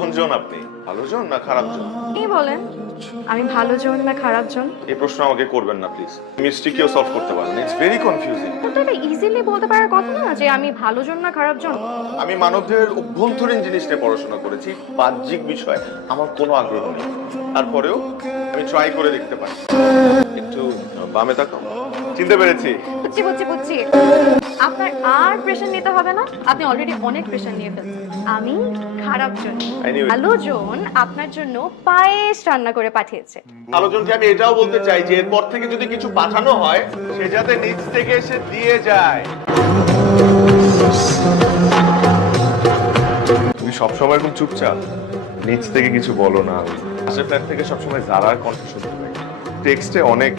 কোন জন আপনি? ভালো জন না খারাপ জন? কি বলেন? আমি ভালো জন না খারাপ জন? এই প্রশ্ন আমাকে করবেন না প্লিজ। মিস্ট্রি কেউ সলভ করতে পারেন, ইটস ভেরি কনফিউজিং। তো এটা ইজিলি বলতে পারার কথা না যে আমি ভালো জন না খারাপ জন। আমি মানবদের অভ্যন্তরীণ জিনিস নিয়ে পড়াশোনা করেছি, বাহ্যিক বিষয় আমার কোনো আগ্রহ নেই। তারপরেও আমি ট্রাই করে দেখতে পারি। একটু বামে তাকাও। চিনতে পেরেছি। বুঝছি বুঝছি বুঝছি। আপনার আর প্রেশার নিতে হবে না, আপনি অলরেডি অনেক প্রেশার নিয়ে ফেলছেন। আমি খারাপ জন। I knew it. ভালো জন আপনার জন্য পায়েস রান্না করে পাঠিয়েছে। আলোচনকে আমি এটাও বলতে চাই যে এরপর থেকে যদি কিছু পাঠানো হয় সে যাতে নিজ থেকে এসে দিয়ে যায়। তুমি সবসময় এরকম চুপচাপ, নিজ থেকে কিছু বলো না। পাশের ফ্ল্যাট থেকে সবসময় যারার কণ্ঠ শুনতে পাই। টেক্সটে অনেক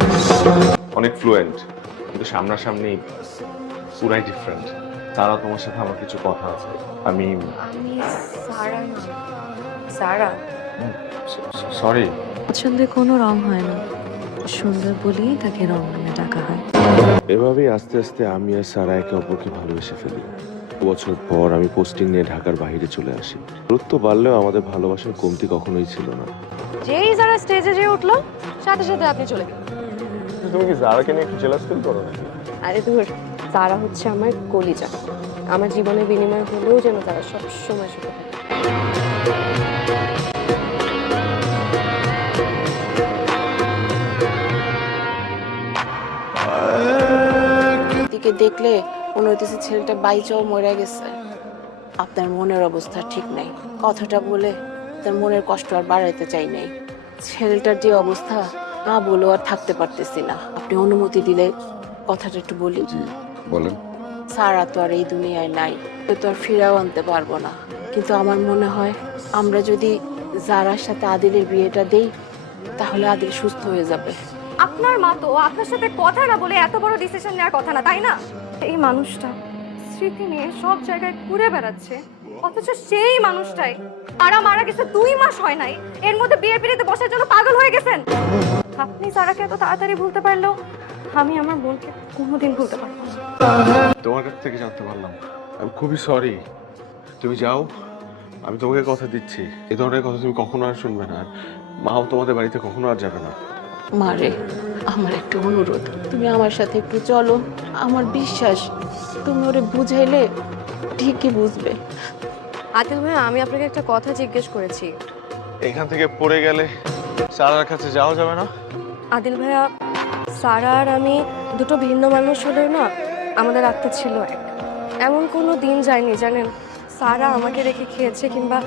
অনেক ফ্লুয়েন্ট, কিন্তু সামনাসামনি পুরাই ডিফারেন্ট। তারা তোমার সাথে আমার কিছু কথা আছে। আমি সারা না। সারা সরি। পছন্দের কোনো রং হয় না, সুন্দর বলেই তাকে রং নামে ডাকা হয়। এভাবেই আস্তে আস্তে আমি আর সারা একে অপরকে ভালোবেসে ফেলি। বছর পর আমি পোস্টিং নিয়ে ঢাকার বাইরে চলে আসি। দূরত্ব বাড়লেও আমাদের ভালোবাসার কমতি কখনোই ছিল না। যেই যারা স্টেজে যে উঠলো সাথে সাথে আপনি চলে গেলেন। তুমি কি যারাকে নিয়ে একটু জেলাস ফিল করো নাকি? আরে দূর, তারা হচ্ছে আমার কলিজা। আমার জীবনের বিনিময় হলেও যেন তারা সবসময় সুখে থাকে। দিকে দেখলে মনে হইতেছে ছেলেটা বাইচাও মরে গেছে। আপনার মনের অবস্থা ঠিক নাই, কথাটা বলে তার মনের কষ্ট আর বাড়াইতে চাই নাই। ছেলেটার যে অবস্থা না বলেও আর থাকতে পারতেছি না। আপনি অনুমতি দিলে কথাটা একটু বলি। বলেন। সারা তো আর এই দুনিয়ায় নাই, কেউ তো আর ফিরাও আনতে পারবো না। কিন্তু আমার মনে হয় আমরা যদি জারার সাথে আদিলের বিয়েটা দেই তাহলে আদিল সুস্থ হয়ে যাবে। আপনার মা তো আপনার সাথে কথা না বলে এত বড় ডিসিশন নেওয়ার কথা না, তাই না? এই মানুষটা স্মৃতি নিয়ে সব জায়গায় ঘুরে বেড়াচ্ছে, অথচ সেই মানুষটাই তারা মারা গেছে 2 মাস হয় নাই, এর মধ্যে বিয়ের পিড়িতে বসার জন্য পাগল হয়ে গেছেন। আপনি সারাকে এত তাড়াতাড়ি ভুলতে পারলেও আমি আমার বোনকে কোনোদিন ভুলতে পারবো না। তোমার কাছ থেকে জানতে পারলাম, আমি খুবই সরি। তুমি যাও, আমি তোমাকে কথা দিচ্ছি এই ধরনের কথা তুমি কখনো আর শুনবে না। আর মাও তোমাদের বাড়িতে কখনো আর যাবে না। মারে, আমার একটা অনুরোধ, তুমি আমার সাথে একটু চলো। আমার বিশ্বাস তুমি ওরে বুঝাইলে ঠিকই বুঝবে। আদিল ভাই, আমি আপনাকে একটা কথা জিজ্ঞেস করেছি। এখান থেকে পড়ে গেলে সারার কাছে যাওয়া যাবে না? আদিল ভাইয়া, সারা আর আমি দুটো ভিন্ন মানুষ হলেও না আমাদের আত্মা ছিল এক। এমন কোনো দিন যায়নি জানেন সারা আমাকে রেখে খেয়েছে কিংবা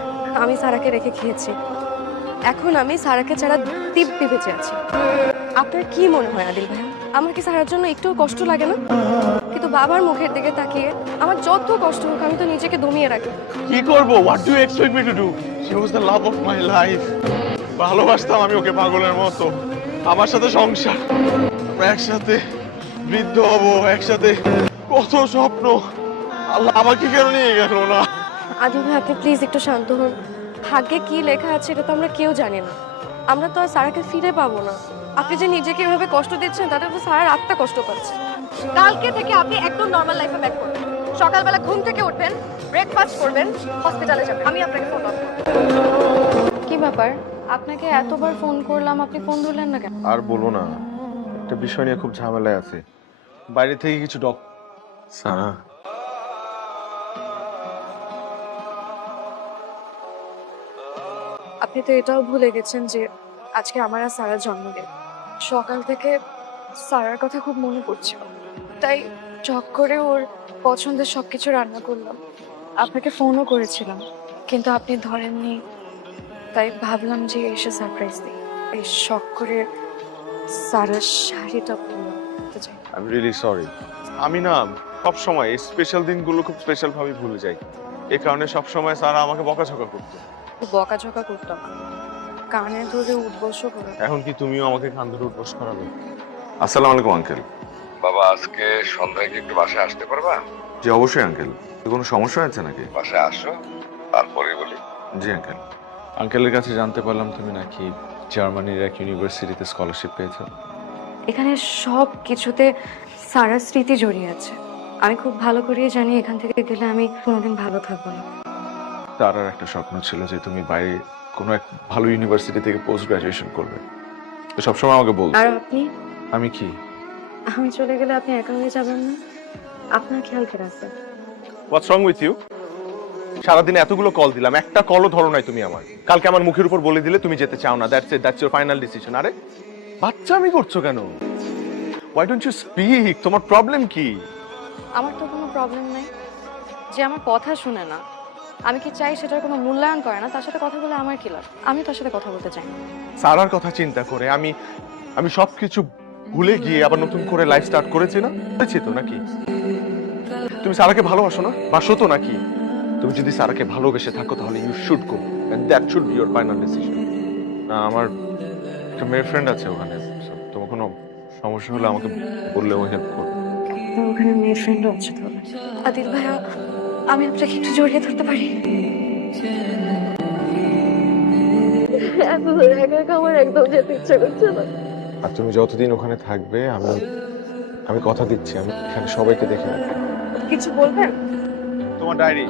আমি সারাকে রেখে খেয়েছি। এখন আমি সারাকে ছাড়া দিব্যি বেঁচে আছি। আপনার কি মনে হয় আদিল ভাইয়া, আমার কি সারার জন্য একটু কষ্ট লাগে না? কিন্তু বাবার মুখের দিকে তাকিয়ে আমার যত কষ্ট হোক আমি তো নিজেকে দমিয়ে রাখি। কি করব? What do you expect me to do? She was the love of my life. ভালোবাসতাম আমি ওকে পাগলের মতো। আমার সাথে সংসার, আমরা একসাথে বৃদ্ধ হব, একসাথে কত স্বপ্ন। আল্লাহ আমাকে কেন নিয়ে গেল না? আদিল ভাই, আপনি প্লিজ একটু শান্ত হন। ভাগ্যে কি লেখা আছে এটা তো আমরা কেউ জানি না। আমরা তো আর সারাকে ফিরে পাবো না। আপনি যে নিজেকে এভাবে কষ্ট দিচ্ছেন তাতে তো সারার আত্মা কষ্ট পাচ্ছে। কালকে থেকে আপনি একদম নর্মাল লাইফে ব্যাক করবেন। সকালবেলা ঘুম থেকে উঠবেন, ব্রেকফাস্ট করবেন, হসপিটালে যাবেন। আমি আপনাকে ফোন করব। কি ব্যাপার, আপনাকে এতবার ফোন করলাম, আপনি ফোন ধরলেন না কেন? আর বলো না, একটা বিষয় নিয়ে খুব ঝামেলায় আছে। বাইরে থেকে কিছু সারা, আপনি তো এটাও ভুলে গেছেন যে আজকে আমার আর সারার জন্মদিন। সকাল থেকে সারার কথা খুব মনে পড়ছিল, তাই চক করে ওর পছন্দের সবকিছু রান্না করলাম। আপনাকে ফোনও করেছিলাম কিন্তু আপনি ধরেননি, তাই ভাবলাম যে এসে সারপ্রাইজ দিই। এই শখ করে সারার শাড়িটা পরতে চাই। I am really sorry. আমি না সব সময় এই স্পেশাল দিনগুলো খুব স্পেশাল ভাবে ভুলে যাই। এই কারণে সব সময় সারা আমাকে বকাঝকা করতো। বকাঝকা করতাম, কানে ধরে উঠবসও করে। এখন কি তুমিও আমাকে কান ধরে উঠবস করাবে? আসসালামু আলাইকুম আঙ্কেল। বাবা, আজকে সন্ধ্যায় কি একটু বাসায় আসতে পারবা? জি অবশ্যই আঙ্কেল। কোনো সমস্যা আছে নাকি? বাসায় আসো, তারপরেই বলি। জি আঙ্কেল। আঙ্কেলের কাছে জানতে পারলাম তুমি নাকি জার্মানির এক ইউনিভার্সিটিতে স্কলারশিপ পেয়েছো। এখানে সব কিছুতে সারার স্মৃতি জড়িয়ে আছে। আমি খুব ভালো করেই জানি এখান থেকে গেলে আমি কোনোদিন ভালো থাকবো না। তার আর একটা স্বপ্ন ছিল যে তুমি বাইরে কোনো এক ভালো ইউনিভার্সিটি থেকে পোস্ট গ্রাজুয়েশন করবে। তো সবসময় আমাকে বল। আর আপনি? আমি কি? আমি চলে গেলে আপনি একা হয়ে যাবেন না? আপনার খেয়াল কে রাখবেন? হোয়াটস রং উইথ ইউ? সারাদিন এতগুলো কল দিলাম, একটা কলও ধরো নাই তুমি আমার। কালকে আমার মুখের উপর বলে দিলে তুমি যেতে চাও না। That's it, that's your final decision. আরে বাচ্চা আমি করছো কেন? Why don't you speak? তোমার প্রবলেম কি? আমার তো কোনো প্রবলেম নাই। যে আমার কথা শুনে না, আমি কি চাই সেটার কোনো মূল্যায়ন করে না, তার সাথে কথা বলে আমার কি লাভ? আমি তার সাথে কথা বলতে চাই না। সারার কথা চিন্তা করে আমি সবকিছু ভুলে গিয়ে আবার নতুন করে লাইফ স্টার্ট করেছি না? করেছি তো নাকি? তুমি সারাকে ভালোবাসো না? বাসো তো নাকি? তুমি যদি সারাকে ভালোবেসে থাকো তাহলে you should go, and that should be your final decision. না, আমার একটা মেয়ে ফ্রেন্ড আছে ওখানে, তোমার কোনো সমস্যা হলে আমাকে বললে ও হেল্প করবে। আপনার ওখানে মেয়ে ফ্রেন্ডও আছে তো? আদিল ভাইয়া, আমি আপনাকে একটু জড়িয়ে ধরতে পারি? এত একা একা আমার একদম যেতে ইচ্ছে করছে না। আর তুমি যতদিন ওখানে থাকবে আমি কথা দিচ্ছি, আমি এখানে সবাইকে দেখে রাখবো। কিছু বলবেন? তোমার ডায়েরি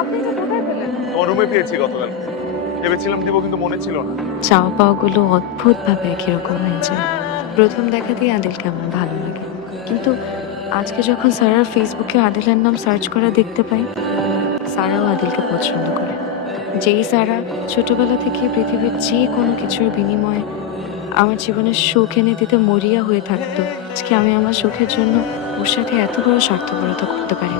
আপনি তো কোথায় পেলেন? তোমার রুমে পেয়েছি গতকাল। ভেবেছিলাম দিব কিন্তু মনে ছিল না। চাওয়া পাওয়াগুলো অদ্ভুত ভাবে কিরকম হয়েছে। প্রথম দেখাতেই আদিলকে আমার ভালো লাগে, কিন্তু আজকে যখন সারার ফেসবুকে আদিলের নাম সার্চ করা দেখতে পাই, সারাও আদিলকে পছন্দ করে। যেই সারা ছোটবেলা থেকে পৃথিবীর যে কোনো কিছুর বিনিময়ে আমার জীবনের সুখ এনে দিতে মরিয়া হয়ে থাকতো, আজকে আমি আমার সুখের জন্য ওর সাথে এত বড় স্বার্থপরতা করতে পারি।